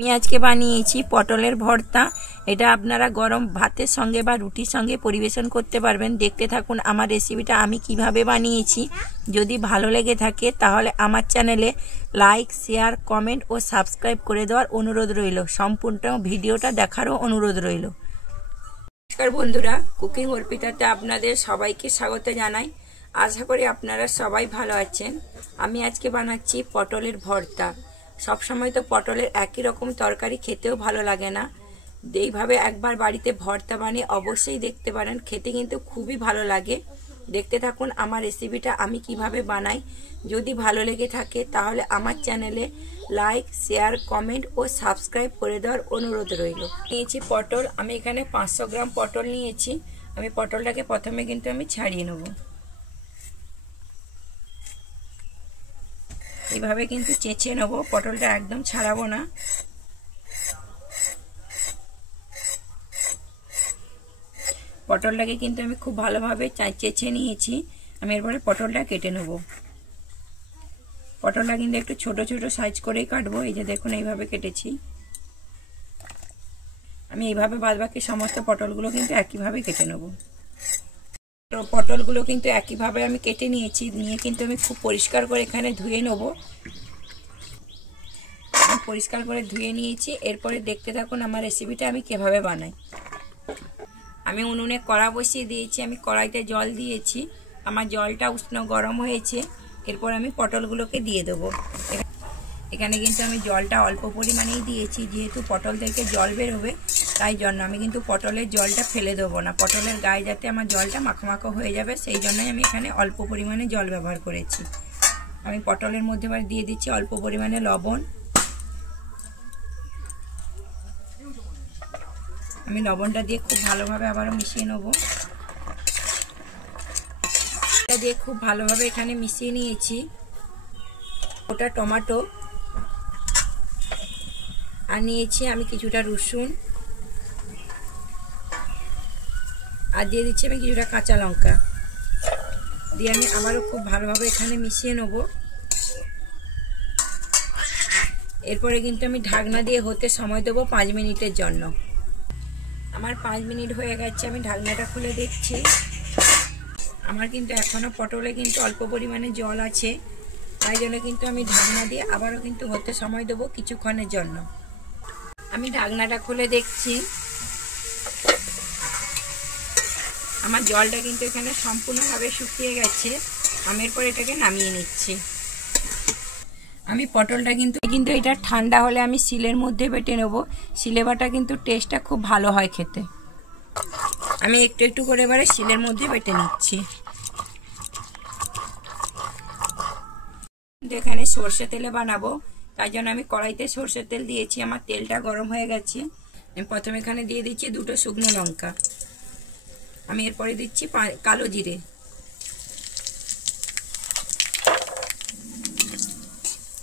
আমি আজকে বানিয়েছি পটলের ভর্তা। এটা আপনারা গরম ভাতের সঙ্গে বা রুটির সঙ্গে পরিবেশন করতে পারবেন। দেখতে থাকুন আমার রেসিপিটা আমি কিভাবে বানিয়েছি। যদি ভালো লেগে থাকে তাহলে আমার চ্যানেলে লাইক, শেয়ার, কমেন্ট ও সাবস্ক্রাইব করে দেওয়ার অনুরোধ রইল। সম্পূর্ণ ভিডিওটা দেখারও অনুরোধ রইল। নমস্কার বন্ধুরা, কুকিং অর্পিতাতে আপনাদের সবাইকে স্বাগত জানাই। আশা করি আপনারা সবাই ভালো আছেন। আমি আজকে বানাচ্ছি পটলের ভর্তা। সবসময় তো পটলের একই রকম তরকারি খেতেও ভালো লাগে না। এইভাবে একবার বাড়িতে ভর্তা বানিয়ে অবশ্যই দেখতে পারেন, খেতে কিন্তু খুবই ভালো লাগে। দেখতে থাকুন আমার রেসিপিটা আমি কিভাবে বানাই। যদি ভালো লেগে থাকে তাহলে আমার চ্যানেলে লাইক, শেয়ার, কমেন্ট ও সাবস্ক্রাইব করে দেওয়ার অনুরোধ রইল। নিয়েছি পটল, আমি এখানে 500 গ্রাম পটল নিয়েছি। আমি পটলটাকে প্রথমে কিন্তু আমি ছাড়িয়ে নেব। এইভাবে কিন্তু চেঁচে নেব, পটলটা একদম ছাড়াবো না। পটলটাকে কিন্তু আমি খুব ভালোভাবে চেঁচে নিয়েছি। আমি এরপরে পটলটা কেটে নেব। পটলটা কিন্তু একটু ছোট ছোট সাইজ করেই কাটবো। এই যে দেখুন এইভাবে কেটেছি। আমি এইভাবে বাদবাকি সমস্ত পটলগুলো কিন্তু একইভাবে কেটে নেব। পটলগুলো কিন্তু একইভাবে আমি কেটে নিয়েছি। নিয়ে কিন্তু আমি খুব পরিষ্কার করে এখানে ধুয়ে নেব। পরিষ্কার করে ধুয়ে নিয়েছি। এরপরে দেখতে থাকুন আমার রেসিপিটা আমি কিভাবে বানাই। আমি উনুনে কড়া বসিয়ে দিয়েছি। আমি কড়াইতে জল দিয়েছি। আমার জলটা উষ্ণ গরম হয়েছে। এরপর আমি পটলগুলোকে দিয়ে দেবো। এখানে কিন্তু আমি জলটা অল্প পরিমাণেই দিয়েছি, যেহেতু পটল থেকে জল বেরোবে তাই জন্য। আমি কিন্তু পটলের জলটা ফেলে দেবো না, পটলের গায়ে যাতে আমার জলটা মাখো মাখো হয়ে যাবে সেই জন্যই আমি এখানে অল্প পরিমাণে জল ব্যবহার করেছি। আমি পটলের মধ্যে এবার দিয়ে দিচ্ছি অল্প পরিমাণে লবণ। আমি লবণটা দিয়ে খুব ভালোভাবে আবারও মিশিয়ে নেব। এটা দিয়ে খুব ভালোভাবে এখানে মিশিয়ে নিয়েছি। ওটা টমেটো আর নিয়েছি আমি কিছুটা রসুন, আর দিয়ে দিচ্ছি আমি কিছুটা কাঁচা লঙ্কা। দিয়ে আমি আবারও খুব ভালোভাবে এখানে মিশিয়ে নেব। এরপরে কিন্তু আমি ঢাকনা দিয়ে হতে সময় দেবো 5 মিনিটের জন্য। আমার 5 মিনিট হয়ে গেছে। আমি ঢাকনাটা খুলে দেখছি। আমার কিন্তু এখনও পটলে কিন্তু অল্প পরিমাণে জল আছে, তাই জন্য কিন্তু আমি ঢাকনা দিয়ে আবারও কিন্তু হতে সময় দেবো কিছুক্ষণের জন্য। আমি ঢাকনাটা খুলে দেখছি। আমার জলটা কিন্তু এখানে সম্পূর্ণভাবে শুকিয়ে গেছে। আমি এরপর এটাকে নামিয়ে নিচ্ছি। আমি পটলটা কিন্তু এটা ঠান্ডা হলে আমি শিলের মধ্যে বেটে নেব। শিলে বাটা কিন্তু টেস্টটা খুব ভালো হয় খেতে। আমি একটু একটু করে এবারে শিলের মধ্যে বেটে নিচ্ছি। এখানে সর্ষে তেলে বানাবো, তাই জন্য আমি কড়াইতে সর্ষের তেল দিয়েছি। আমার তেলটা গরম হয়ে গেছে। আমি প্রথমে এখানে দিয়ে দিচ্ছি 2টো শুকনো লঙ্কা। আমি এরপরে দিচ্ছি কালো জিরে।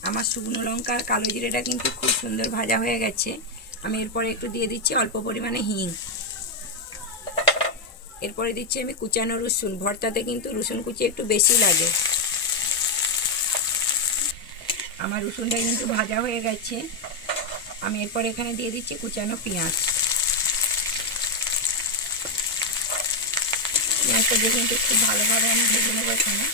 আমার শুকনো লঙ্কা আর কালো জিরেটা কিন্তু খুব সুন্দর ভাজা হয়ে গেছে। আমি এরপরে একটু দিয়ে দিচ্ছি অল্প পরিমাণে হিং। এরপরে দিচ্ছি আমি কুচানো রসুন। ভর্তাতে কিন্তু রসুন কুচি একটু বেশি লাগে। আমার রসুনটা কিন্তু ভাজা হয়ে গেছে। আমি এরপর এখানে দিয়ে দিচ্ছি কুচানো পেঁয়াজ। পেঁয়াজটা দিয়ে কিন্তু খুব ভালোভাবে আমি ভেজে নেবো। এখানে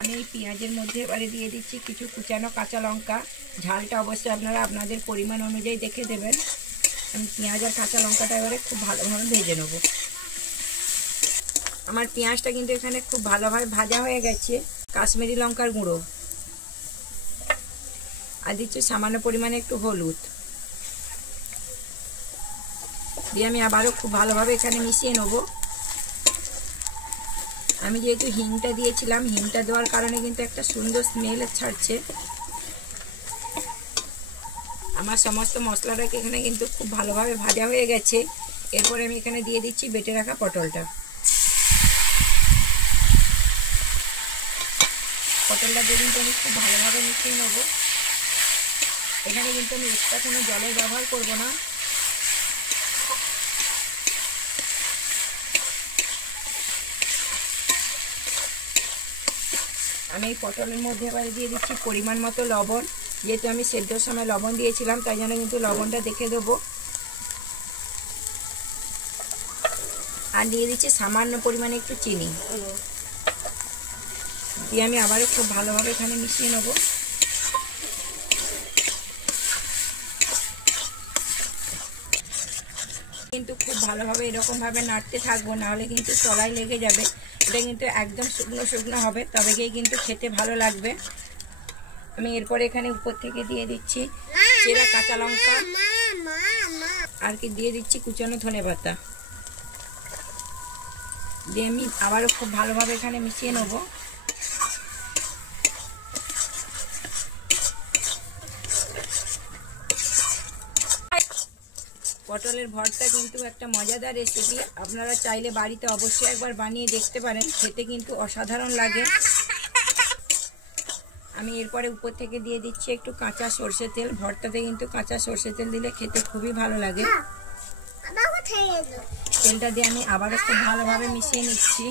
আমি এই পেঁয়াজের মধ্যে এবারে দিয়ে দিচ্ছি কিছু কুচানো কাঁচা লঙ্কা। ঝালটা অবশ্যই আপনারা আপনাদের পরিমাণ অনুযায়ী দেখে দেবেন। আমি পেঁয়াজ আর কাঁচা লঙ্কাটা এবারে খুব ভালোভাবে ভেজে নেব। আমার পেঁয়াজটা কিন্তু এখানে খুব ভালোভাবে ভাজা হয়ে গেছে। কাশ্মীরি লঙ্কার গুঁড়ো আর দিচ্ছি সামান্য পরিমাণে একটু হলুদ দিয়ে আমি আবারও খুব ভালোভাবে এখানে মিশিয়ে নেব। আমি যেহেতু হিংটা দিয়েছিলাম, হিংটা দেওয়ার কারণে কিন্তু একটা সুন্দর স্মেল ছাড়ছে। আমার সমস্ত মশলাটাকে এখানে কিন্তু খুব ভালোভাবে ভাজা হয়ে গেছে। এরপরে আমি এখানে দিয়ে দিচ্ছি বেটে রাখা পটলটা। পটলটা দিয়ে কিন্তু আমি খুব ভালোভাবে মিশিয়ে নেব। এখানে কিন্তু আমি এক্সট্রা কোনো জলের ব্যবহার করব না। আমি এই পটলের মধ্যে এবারে দিয়ে দিচ্ছি পরিমাণ মতো লবণ। যেহেতু আমি সেদ্ধর সময় লবণ দিয়েছিলাম, তাই জন্য কিন্তু লবণটা দেখে দেবো। আর দিয়ে দিচ্ছি সামান্য পরিমাণে একটু চিনি, দিয়ে আমি আবারও খুব ভালোভাবে এখানে মিশিয়ে নেব। কিন্তু খুব ভালোভাবে এরকমভাবে নাড়তে থাকবো, নাহলে কিন্তু তলায় লেগে যাবে। এটা কিন্তু একদম শুকনো শুকনো হবে, তবে গিয়ে কিন্তু খেতে ভালো লাগবে। আমি এরপরে এখানে উপর থেকে দিয়ে দিচ্ছি চেরা কাঁচা লঙ্কা, আর কি দিয়ে দিচ্ছি কুচানো ধনেপাতা, দিয়ে আমি আবারও খুব ভালোভাবে এখানে মিশিয়ে নেব। পটলের ভর্তা কিন্তু একটা মজাদার রেসিপি, আপনারা চাইলে বাড়িতে অবশ্যই একবার বানিয়ে দেখতে পারেন, খেতে কিন্তু অসাধারণ লাগে। আমি এরপরে উপর থেকে দিয়ে দিচ্ছি একটু কাঁচা সরষে তেল। ভর্তাতে কিন্তু কাঁচা সরষে তেল দিলে খেতে খুবই ভালো লাগে। তেলটা দিয়ে আমি আবারও খুব ভালোভাবে মিশিয়ে নিচ্ছি।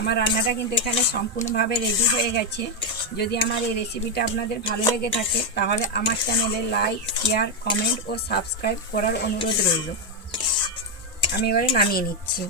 আমার রান্নাটা কিন্তু এখানে সম্পূর্ণভাবে রেডি হয়ে গেছে। যদি আমার এই রেসিপিটা আপনাদের ভালো লেগে থাকে, তাহলে আমার চ্যানেলে লাইক, শেয়ার, কমেন্ট ও সাবস্ক্রাইব করার অনুরোধ রইল। আমি এবারে নামিয়ে নিচ্ছি।